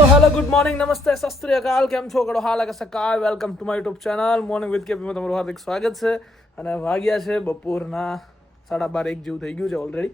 Hello good morning નમસ્તે સત શ્રી અકાલ કેમ છો કડો હાલ કે સકાળ welcome to my YouTube channel morning with કેપીમાં તમારું હાર્દિક સ્વાગત છે. અને વાગ્યા છે બપોરના સાડા બાર, એક જેવું થઈ ગયું છે ઓલરેડી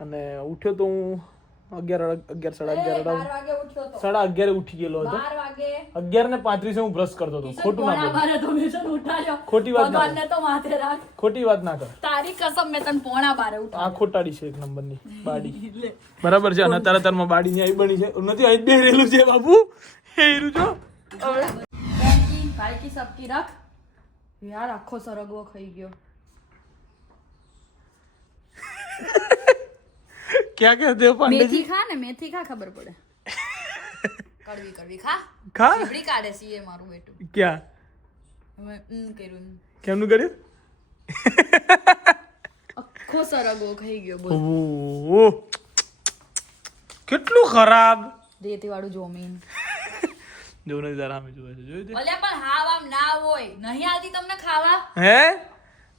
અને ઉઠ્યો તો હું અગિયાર અગિયાર સાડા અગિયાર બાર અડાઉન વાગે ઉઠ્યો તો. સાડા અગિયારે ઉઠી ગયેલો હતો. અગિયાર ને પાંત્રીસે હું બ્રશ કરતો હતો. ખોટું ના વાત ના ભગવાનને તો માથે રાખ. ખોટી વાત ના કર. તારી કસમ મેં તને પોણા બારે આ ખોટાડી છે એક નંબરની બાડી. બરાબર છે અને તારા તારમાં બાડી ની આવી બની છે. નથી બે રહેલું છે બાબુ એ જો. હવે. બેનકી, ભાઈકી સબકી રખ. યાર આખો સરગવો ખાઈ ગયો. ક્યાં કહેતે હો પાંડેજી? મેથી ખા ને મેથી ખા ખબર પડે. કડવી કડવી. ખા. ખા? ચીબડી કાઢે છે એ મારું બેટું. ક્યાં? હવે ઉમ કર્યું કેમનું કર્યું? આખો સરગો ખાઈ ગયો બોલ. ઓહ. કેટલું ખરાબ. રેતી વાળું જોમીન. જો નથી તારા સામે જોવે છે જોયું તે? ભલે પણ હાવ આમ ના હોય. નહીં આવતી તમને ખાવા? હે?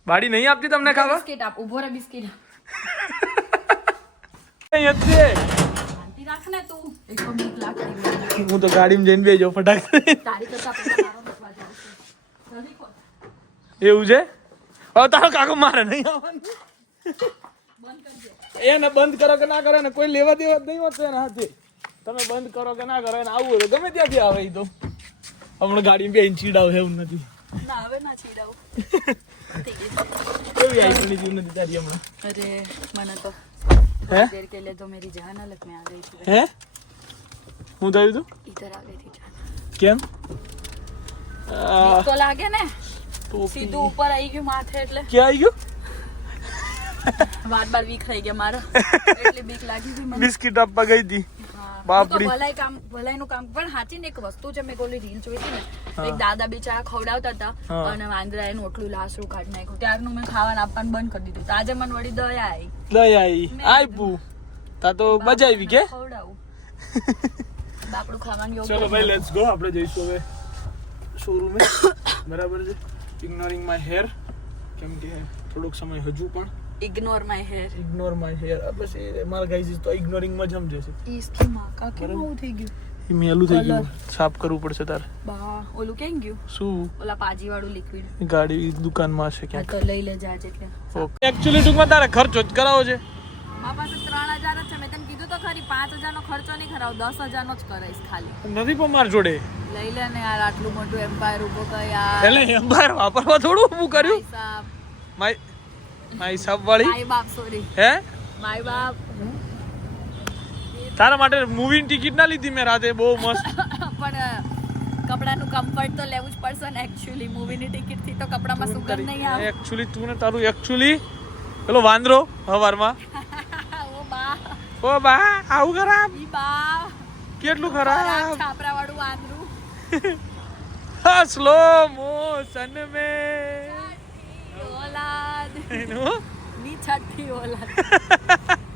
બાડી નહીં આપતી તમને ખાવા? બિસ્કિટ આપ ઊભો રે બિસ્કિટ આપ. અહીં જ છે શાંતિ રાખ ને તું એક તો બીક લાગતી હોય. હું તો ગાડીમાં જઈને બેજો ફટાક. એવું છે? હવે તારો કાકો મારે નહીં આવવાનું. એને બંધ કરો કે ના કરો ને કોઈ લેવા દેવા નહીં હોત એના હાથે. તમે બંધ કરો કે ના કરો એને આવવું હોય ગમે ત્યાંથી આવે એ તો. હમણાં ગાડી બે ચીડાવ છે એવું નથી. ના હવે ના ચીડાવ. કેવી આઈટની જીવ નથી તારી હમણાં? અરે મને તો હે देर के लिए तो मेरी जान अलग में आ गई थी હે હું થયું તું इधर आ गई थी जान કેમ બીક તો લાગે ને તો સીધું ઉપર આવી ગયું માથે એટલે ક્યાં આવી ગયું વાર બાર વીક થઈ ગયા મારા. એટલી બીક લાગી ગઈ મને. બિસ્કિટ આપવા ગઈ હતી. બાપડી. ભલાઈ કામ ભલાઈનું કામ પણ સાચી ને એક વસ્તુ છે મેં ઓલી રીલ જોઈ હતી ને એક દાદા બિચારા ખવડાવતા હતા અને વાંદરા એનું ઓટલું લાસરું કાઢી નાખ્યું. ત્યારનું મેં ખાવાનું આપવાનું બંધ કરી દીધું. આજે મને વળી દયા આવી દયા આવી આપ્યું તા તો બજાવી કે ખવડાવું. બાપડું ખાવાનું યોગ્ય ચલો ભાઈ લેટ્સ ગો આપણે જઈશું હવે શોરૂમે બરાબર છે. ઇગ્નોરિંગ માય હેર કેમ કે થોડોક સમય હજુ પણ. Ignore my hair ignore my hair બસ એ મારા ગાઈઝ તો ઇગ્નોરિંગમાં જમ જશે છે. ઈસકી માકા કેમ આવું થઈ ગયું? એ મેલું થઈ ગયું. સાફ કરવું પડશે તારે. બા ઓલું કેમ ગયું? શું? ઓલા પાજી વાળું લિક્વિડ ગાડી દુકાનમાં હશે આ ક્યાંક. તો લઈ લે આજે એટલે. એકચ્યુઅલી ટૂંકમાં તારે ખર્ચો જ કરાવો છે. મારા પાસે ત્રણ હજાર જ છે. મેં તને કીધું તો ખરી પાંચ હજારનો ખર્ચો નહીં કરાવ દસ હજારનો જ કરાઈશ ખાલી. નથી પણ માર જોડે. લઈ લે ને યાર આટલું મોટું એમ્પાયર ઊભો કર યાર. એટલે એમ્પાયર વાપરવા થોડું ઊભું કર્યું? માય માય સબ વાળી? બાપ સોરી હે? માય બાપ. તારા માટે મૂવીની ટિકિટ ના લીધી મેં રાતે બહુ મસ્ત. પણ કપડાનું કમ્ફર્ટ તો લેવું જ પડશે ને એકચ્યુઅલી મૂવીની ટિકિટથી તો કપડામાં સુગંધ નહીં આવે. એક્ચ્યુઅલી તું ને તારું એક્ચ્યુઅલી પેલો વાંદરો હવારમાં. ઓ બા. ઓ બા આવું ખરાબ? ઈ બા. કેટલું ખરાબ? છાપરા વાળું વાંદરું. સ્લો મોશન મે ની છઠ્ઠી ઓલાદ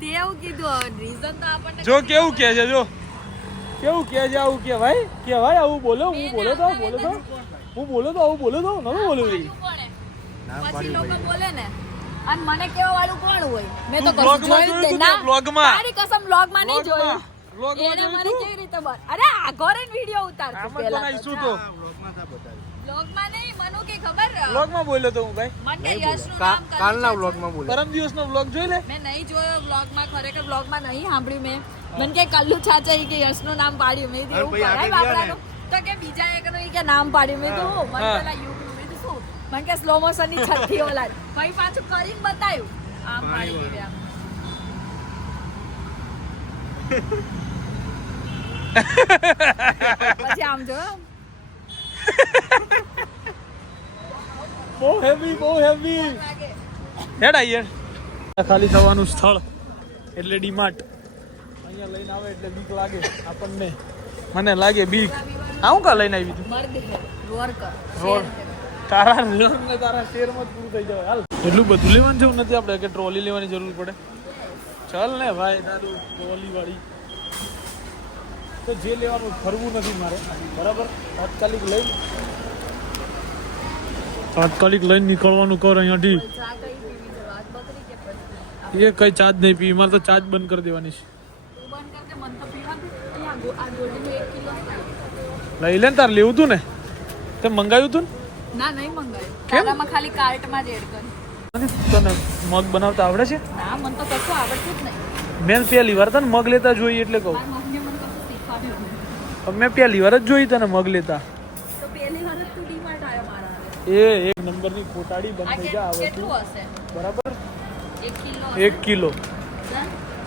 તે એવું કીધું રીઝન તો આપણને જો કેવું કે છે જો. કેવું કે છે આવું કે ભાઈ કે ભાઈ આવું બોલો હું બોલો તો બોલો તો. હું બોલો તો આવું બોલો તો નતો બોલું. પછી લોકો બોલે ને અને મને કેવા વાળું કોણ હોય? મેં તો કશું જોયું જ નહીં. ના, તે તારી કસમ vlog નહીં જોયું. Vlog જોયું અરે આગળ જ વિડિયો ઉતાર તું આમાં પહેલા બનાવીશું તો. તો vlog માં નહીં મનુ કે ખબર? Vlog બોલ્યો તો હું ભાઈ. મને યશનું નામ કાલના vlog માં પરમ દિવસનો vlog જોઈ લે? મેં નહીં જોયો vlog ખરેખર vlog નહીં સાંભળ્યું મેં. મને કે કલ્લુ છાચા કે યશનું નામ પાડ્યું. મેં એવું પડાય બાપડાનું. તો કે બીજા એક કે નામ પાડ્યું. મેં કીધું મને પેલા યુટ્યુબ મેં કીધું શું? મને કે સ્લો મોશન છઠ્ઠી ઓલાદ. ભાઈ પાછું કરીને બતાવ્યું આમ પાડી દીધી પછી આમ જો બહુ હેવી બહુ હેવી હેડ આઈએ ખાલી થવાનું સ્થળ એટલે ડીમાર્ટ. અહીંયા લઈને આવે એટલે બીક લાગે આપણને. મને લાગે બીક. આવું કા લઈને આવી તું રોડ તારા રંગ ને તારા શેરમાં જ પૂરું થઈ જાય. હાલ. એટલું બધું લેવાનું જેવું નથી આપણે કે ટ્રોલી લેવાની જરૂર પડે? ચાલ ને ભાઈ તારું ટ્રોલી વાળી તો જે લેવાનું ફરવું નથી મારે. બરાબર? તાત્કાલિક લઈ તાત્કાલિક લઈને નીકળવાનું કર અહીંયાથી. એ કઈ ચાર્જ નહીં પી મારે તો ચાર્જ બંધ કરી દેવાની છે. લઈ લે ને તાર લેવું તું ને. તે મંગાવ્યું તું ના? નહીં મંગાવ્યું. કેમ? ખાલી કાર્ટમાં જ એડ કરી. ને તને મગ બનાવતા આવડે છે? ના મને તો કશું આવડતું જ નહીં. મેં પહેલી વાર તને મગ લેતા જોઈ એટલે કહું. મેં પહેલી વાર જ જોઈ તને મગ લેતા તો પહેલી વાર જ તું ડીમાર્ટ આવ્યો મારા હારે. એ એક નંબરની ખોટાડી બંધ થઈ જાય આવે બરાબર? એક કિલો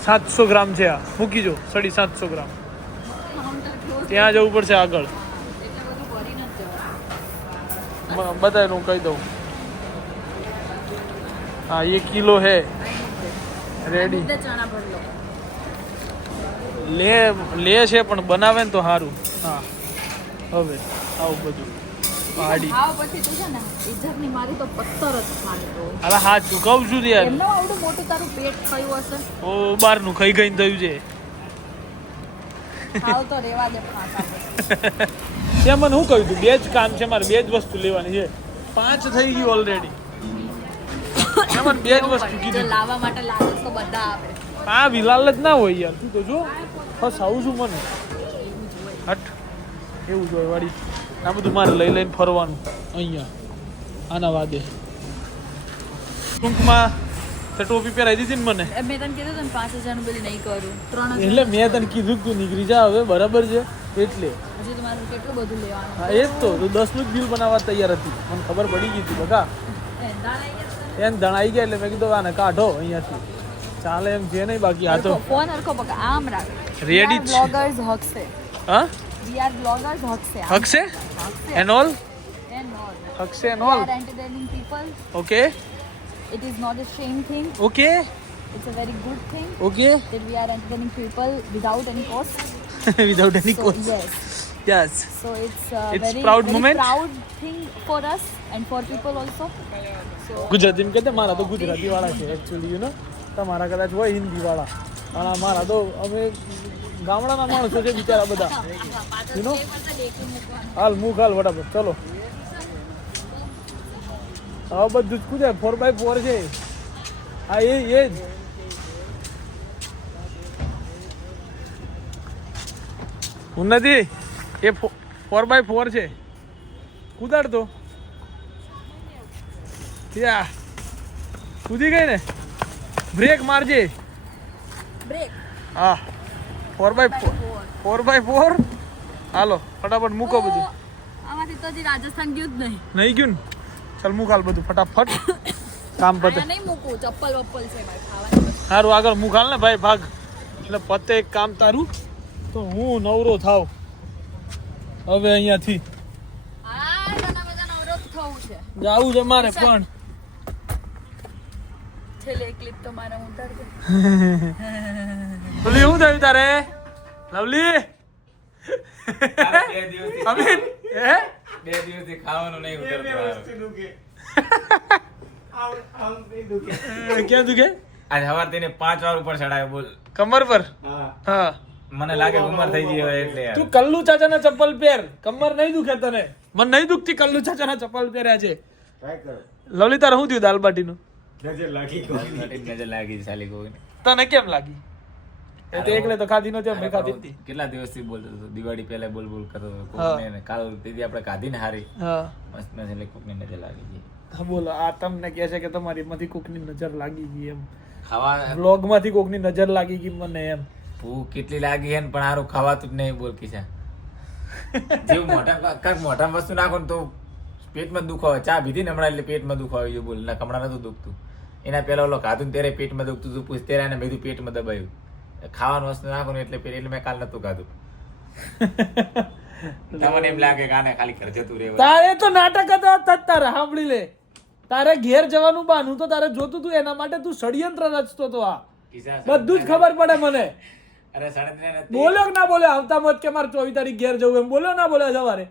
સાતસો ગ્રામ છે આ. મૂકી જો સાડી સાતસો ગ્રામ. ત્યાં જવું પડશે આગળ. એટલે બધું ભરી નથી જવાનું. બ- બતાય હું કહી દઉં. હા એક કિલો હે. રેડી લે. લે છે પણ બનાવે ને તો સારું હા. હવે આવું બધું. ને તો અરે હા ચૂકવું છું યાર. એમનો આવડું મોટું તારું પેટ થયું હશે. ઓ બહારનું ખાઈ ગઈ થયું છે. તો રેવા દે મને શું કહ્યું તું? બે જ કામ છે મારે બે જ વસ્તુ લેવાની છે. પાંચ થઈ ગયું ઓલરેડી મને બે જ વસ્તુ કીધું લાવવા માટે લાલચ તો બધા આપે. આ વિલાલ જ ના હોય યાર. તું તો જો બસ આવું છું મને. હટ. એવું જ હોય વાળી. આ બધું મારે લઈ લઈને ફરવાનું. અહીંયા. આના વાદે ટૂંકમાં તે ટોપી પહેરાવી દીધી ને મને. મેં તને કીધું તને પાંચ હજારનું બિલ નહીં કરું. ત્રણ એટલે મેં તને કીધું તું નીકળી જા હવે બરાબર છે? એટલે. હજી તમારું કેટલું બધું લેવાનું. હા એ જ તો. તું દસનું બિલ બનાવવા તૈયાર હતી. મને ખબર પડી ગઈ હતી બકા. એમ દણાઈ ગયા એટલે મેં કીધું આને કાઢો અહીંયાથી. ચાલે એમ છે નહીં બાકી આ તો ફોન હરખો પકડ આમ રાખ. Ready બ્લોગર્સ હકશે. હા? વી are bloggers, હકશે આમ હકશે And all? and all. Hakse and all. We are entertaining people. Okay. It is not a shame thing. Okay. It's a very good thing Okay. that we are entertaining people without any cost. without any So cost. yes, Yes. so it's a It's very, proud very moment. proud thing for us and for people also. So ગુજરાતીમાં કહેતે મારા તો ગુજરાતી વાળા છે actually you know તમારા કદાચ હોય હિન્દી વાળા અને મારા તો અમે ગામડાના માણસો છે બિચારા બધા. હાલ મુખ હાલ વડાપત ચલો. હા બધું જ કુદે ફોર બાય ફોર છે. હા એ એ જ. ઉન્નતિ એ ફોર બાય ફોર છે. કુદાડતો. યા. કૂદી ગઈ ને? બ્રેક મારજે. બ્રેક હા. Four by four. Four by four? હાલો ફટાફટ મૂકો બધું. આમાંથી તો હજી રાજસ્થાન ગયું જ નહીં. નહીં ગયું ને? ચાલ મૂક હાલ બધું ફટાફટ. કામ પતે. નહીં મૂકું ચપ્પલ વપ્પલ છે ભાઈ ખાવાનું. સારું આગળ મૂક હાલ ને ભાઈ ભાગ. એટલે પતે એક કામ તારું. તો હું નવરો થાવ. હવે અહીંયાથી. જાવું છે મારે પણ. છેલ્લે ક્લિપ તો મારા ઉતાર દે લવલી શું થયું તારે? લવલી? અમીન હે? બે દિવસથી ખાવાનું નહીં ઉતરતું ક્યાં દુખે? આજ સવાર તેને પાંચ વાર ઉપર ચડાયો બોલ. કમર પર? હા. મને લાગે કમર થઈ ગઈ હોય એટલે. તું કલ્લુ ચાચાના ચપ્પલ પહેર. કમર નહીં દુખે તને. મને નહીં દુખતી કલ્લુ ચાચાના ચપ્પલ પહેર્યા છે. લવલી તારે શું થયું દાલ બાટીનું નજર લાગી છે સાલી કોઈને. તને કેમ લાગી? તો એકલે તો ખાધી નતી મેં ખાધી. હતી કેટલા દિવસથી બોલતો હતો દિવાળી પહેલા બોલ બોલ કરતો હતો કાલ તેથી આપણે ખાધી ને હારી મસ્ત મસ્ત એટલે કોકની નજર લાગી ગઈ. બોલો આ તમને કહે છે કે તમારી માંથી કોકની નજર લાગી ગઈ એમ. ખાવા બ્લોગમાંથી કોકની નજર લાગી ગઈ મને એમ. ભૂખ કેટલી લાગી હે પણ હારું ખાવાતું જ નહીં બોલ છે. જેવું મોટા કાંઈક મોટા વસ્તુ નાખો ને તો પેટમાં દુખો આવે. ચા પીધી ને હમણાં એટલે પેટમાં દુખો આવી ગયો બોલ. ના કમળા નતું દુખતું. એના પહેલા ઓલો ખાધું ત્યારે પેટમાં દુખતું હતું પૂછ ત્યારે એને બધું પેટમાં દબાયું. ખાવાનું વસ્તુ નાખો ને એટલે પેલી એટલે મેં કાલ નતું ખાધું. તમને એમ લાગે કે આને ખાલી ઘર જતું રહેવું તારે તો નાટક હતા તારે સાંભળી લે. તારે ઘેર જવાનું બાનું તો તારે જોતું તું એના માટે તું ષડયંત્ર રચતો તો આ. બધું જ ખબર પડે મને. અરે બોલ્યો ના બોલ્યો? આવતા મત કે મારે ચોવીસ તારીખ ઘેર જવું એમ બોલ્યો ના બોલ્યો સવારે?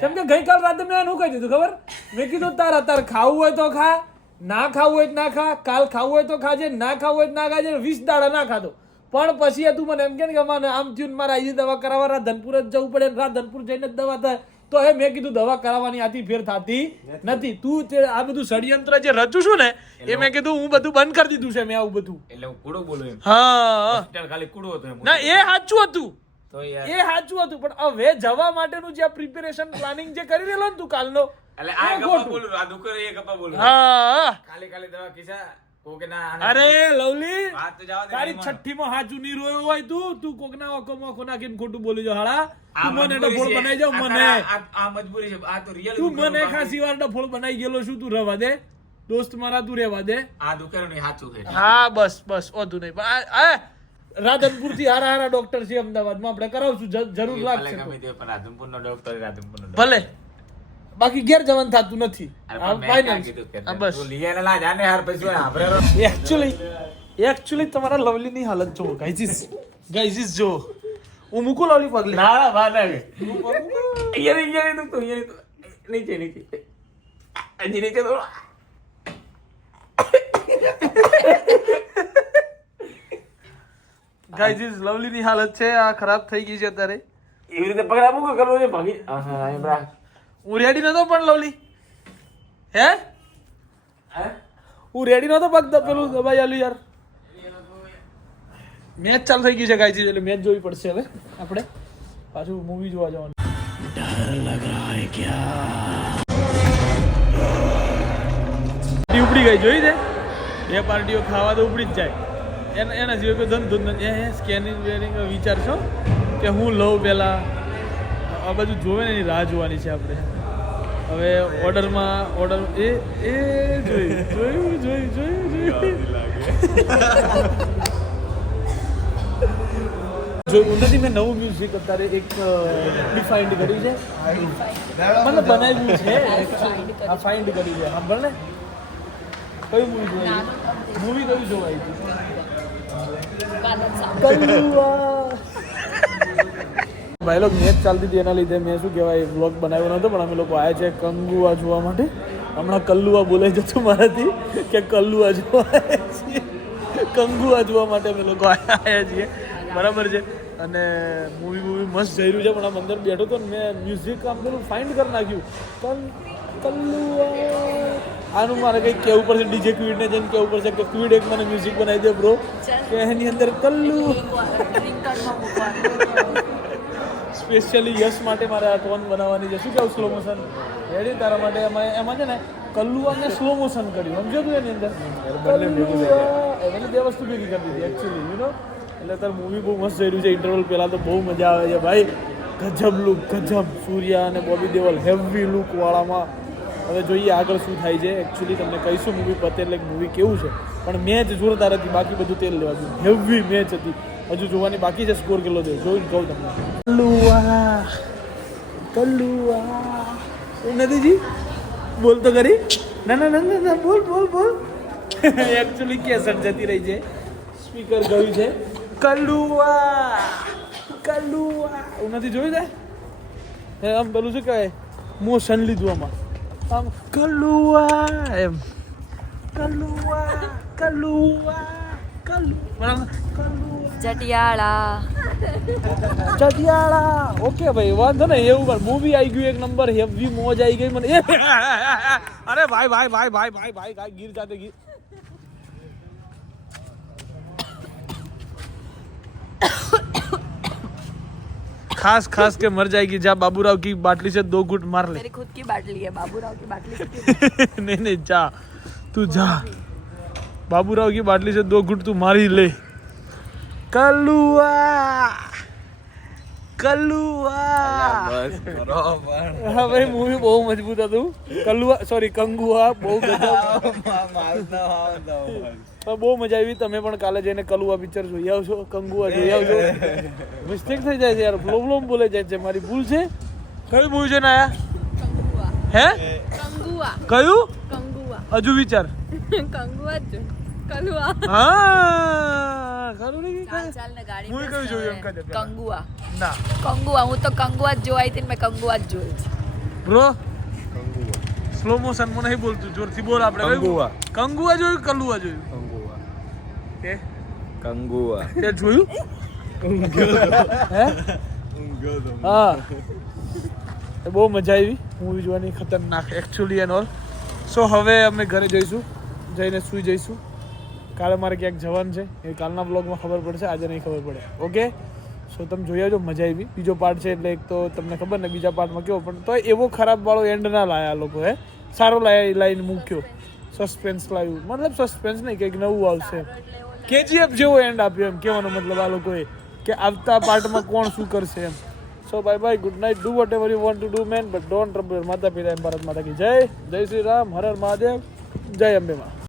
કેમ કે ગઈકાલ રાતે મેં એનું કહી દીધું ખબર? મેં કીધું તારા તાર ખાવું હોય તો ખા ના ખાવું હોય તો ના ખા કાલ ખાવું હોય તો ખાજે ના ખાવું હોય તો ના ખાજે વીસ દાડા ના ખાધો. પણ પછી તું મને એમ કે ને કે મને આમ થયું મારે આજી દવા કરાવવા રાધનપુર જ જવું પડે રાધનપુર જઈને જ દવા થાય. તો હે મેં કીધું દવા કરાવવાની આથી ફેર થતી નથી. તું તે આ બધું ષડયંત્ર જે રચું છું ને એ મેં કીધું હું બધું બંધ કરી દીધું છે મેં આવું બધું. એટલે હું કૂડો બોલું એમ? હા. ખાલી કૂડો હતું ના એ સાચું હતું. તો એ સાચું હતું. પણ હવે જવા માટેનું જે પ્રિપેરેશન પ્લાનિંગ જે કરી રહેલો ને તું કાલનો એટલે આ ગપ્પા બોલું આ દુકર એ ગપ્પા બોલું. હા. ખાલી ખાલી દવા આના- અરે લવલી વાત તો તારી રોયો હોય તું. તું કોકના ઓકો મોકો નાખીને ખોટું બોલી જાવ હાળા. તું મને ડફોળ બનાવી જાવ મને. આ- આ મજબૂરી છે. આ તો real તું મને ખાસી વાર ડફોળ બનાવી ગયેલો છું તું રહેવા દે. દોસ્ત મારા તું રહેવા દે. આ દુકરનું નહીં, સાચું છે હા બસ બસ ઓધું નહીં. આ- રાધનપુરથી હારા હારા ડોક્ટર છે અમદાવાદમાં. આપણે કરાવશું જરૂર લાગશે રાધનપુર નો ડોક્ટર doctor. ભલે. બાકી ઘેર જવાનું થતું નથી. હા. એકચ્યુઅલી એકચ્યુઅલી તમારા લવલી ની હાલત જો ગાઈઝીસ ગાઈઝીસ જો હું મૂકું લવલી પગલે ના, ના, ના અહીંયા નહીં, અહીંયા નહીં તો અહીંયા નીચે, નીચે. હજી નીચે તો ગાઈઝીસ લવલી ની હાલત છે આ ખરાબ થઈ ગઈ છે અત્યારે એવી રીતે પકડા મૂકો કરવો છે ભાગી હા રાખ. હું રેડી નતો પણ લવલી. હે? હે? હું રેડી નતો પગ દ- પેલું દબાઈ આલું યાર. મેચ ચાલુ થઈ ગઈ છે ગાઈઝીસ એટલે મેચ જોવી પડશે હવે આપણે. પાછું મૂવી જોવા જવાનું. પાર્ટી ઉપડી ગઈ જોઈ છે? બે પાર્ટીઓ ખાવા તો ઉપડી જ જાય. એના એના સિવાય કોઈ ધંધો નથી એ સ્કેનિંગ વેનિંગ વિચાર છો કે હું લઉં પહેલાં આ બધું જોવે ને એની રાહ જોવાની છે આપણે. હવે ઓર્ડરમાં ઓર્ડર એ એ જોઈ જોયું જોયું જોયું જોયું. જોયું નથી મેં નવું મ્યુઝિક અત્યારે એક ડિફાઇન્ડ કર્યું છે. મતલબ બનાવ્યું છે. આ ફાઇન્ડ કર્યું છે. સાંભળ ને. કયું મૂવી જોવાયું? મૂવી કયું જોવાય? ભાઈ લોકો મેચ ચાલતી હતી એના લીધે મેં શું કહેવાય વ્લોગ બનાવ્યો નહોતો પણ અમે લોકો આવ્યા છે કંગુઆ જોવા માટે. હમણાં કલ્લુઆ બોલાઈ જતું મારાથી કે કલ્લુઆ જોવા છીએ. કંગુઆ જોવા માટે અમે લોકો આવ્યા છીએ. બરાબર છે? અને મૂવી મૂવી મસ્ત જઈ રહ્યું છે પણ આમ અંદર બેઠો તો મેં મ્યુઝિક આમ પેલું ફાઇન્ડ કરી નાખ્યું. પણ કલ્લુઆ આનું મારે કંઈક કહેવું પડશે ડીજે ક્વીડને જઈને કહેવું પડશે કે ક્વીડ એક મને મ્યુઝિક બનાવી દે બ્રો કે એની અંદર કલ્લુ સ્પેશિયલી યશ માટે મારે આ ટોન બનાવવાની છે. શું કેવું સ્લો મોશન રેડી તારા માટે એમાં એમાં છે ને કલ્લુઆને સ્લો મોશન કર્યું. સમજો તું એની અંદર? એટલે બે વસ્તુ ભેગી કરી દીધી એકચ્યુઅલી યુ નો એટલે તાર મૂવી બહુ મસ્ત જઈ રહ્યું છે. ઇન્ટરવલ પહેલાં તો બહુ મજા આવે છે. ભાઈ ગજબ લુક ગજબ. સૂર્યા અને બોબી દેવલ હેવી લુક વાળામાં. હવે જોઈએ આગળ શું થાય છે. એકચ્યુઅલી તમને કહીશું મૂવી પતે એટલે મૂવી કેવું છે. પણ મેચ જોરદાર હતી બાકી બધું તેલ લેવા દીધું હેવી મેચ હતી. હજુ જોવાની બાકી છે સ્કોર કેટલો થયો? જોઈને કહું તમને. કલ્લુઆ કલ્લુઆ. એ નદીજી, બોલ તો કરી ના ના ના ના બોલ બોલ બોલ. એકચ્યુઅલી કેસર જતી રહી છે. સ્પીકર ગયું છે. કલ્લુઆ કલ્લુઆ. એવું નથી જોયું એ આમ પેલું શું કહેવાય? મોશન લીધું આમાં. આમ કલુઆ એમ. કલુઆ કલુઆ કલુ બરાબર કલુઆ જટિયાળા. ચટિયાળા ઓકે ભાઈ વાંધો નહીં એવું પણ મૂવી આવી ગયું એક નંબર હેવી મોજ આવી ગઈ મને એ, અરે ભાઈ ભાઈ ભાઈ ભાઈ ભાઈ ભાઈ ભાઈ ગીર જાતે ગીર खास खास के मर जाएगी जा बाबूराव की बाटली से दो घुट मार ले मेरी खुद की बाटली है बाबूराव की बाटली से क्यों? नहीं नहीं जा तू जा बाबूराव की बाटली से दो घुट तू मारी ले કલુઆ. કલુઆ. બસ બરોબર. હા ભાઈ મૂવી બહુ મજબૂત હતું. કલુઆ સોરી કંગુઆ બહુ ગજબ. બહુ મજા આવી. તમે પણ કાલે જઈને કલુઆ પિક્ચર જોઈ આવશો કંગુઆ જોઈ આવશો. મિસ્ટેક થઈ જાય છે યાર. પ્રોબ્લેમ બોલે જાય છે. મારી ભૂલ છે? કયું મૂવી છે નાયા? હે? કંગુઆ. કયું? કંગુઆ. હજુ વિચાર. કંગુઆ જ કલુઆ. હા ખરું નહીં ચાલ ચાલ ને ગાડી મૂવી કયું જોયું એમ કહી કંગુઆ. ના. કંગુઆ હું તો કંગુઆ જ જોવાઈ હતી ને મેં કંગુઆ જ જોઈ છે. બ્રો. સ્લો મોશન નહીં બોલતું જોરથી બોલ આપણે? કંગુઆ. કંગુઆ જોયું કે કલુઆ જોયું? કંગુઆ. તે કંગુઆ. તે જોયું? હે? બહુ મજા આવી. મૂવી જોવાની ખતરનાક એકચ્યુઅલી એન્ડ ઓલ સો હવે અમે ઘરે જઈશું. જઈને સુઈ જઈશું. કાલે મારે ક્યાંક જવાનું છે, એ કાલના બ્લોગમાં ખબર પડશે, આજે નહીં ખબર પડે. ઓકે સો તમે જોઈ આવજો, મજા આવી. બીજો પાર્ટ છે, એટલે એક તો તમને ખબર ને, બીજા પાર્ટમાં કેવો, પણ તો એવો ખરાબ વાળો એન્ડ ના લાયા આ હે? સારો લાયા લાઈન મૂક્યો. સસ્પેન્સ લાવ્યું. મતલબ સસ્પેન્સ નહીં, કંઈક નવું આવશે. કેજીએફ જેવો એન્ડ આપ્યો એમ, કહેવાનો મતલબ આ લોકોએ કે આવતા પાર્ટમાં કોણ શું કરશે એમ. So bye bye good night do whatever you want to do man but don't trouble માતા પિતા એમ ભારત માતા કી. જય જય શ્રી રામ, હર હર મહાદેવ, જય અંબે માં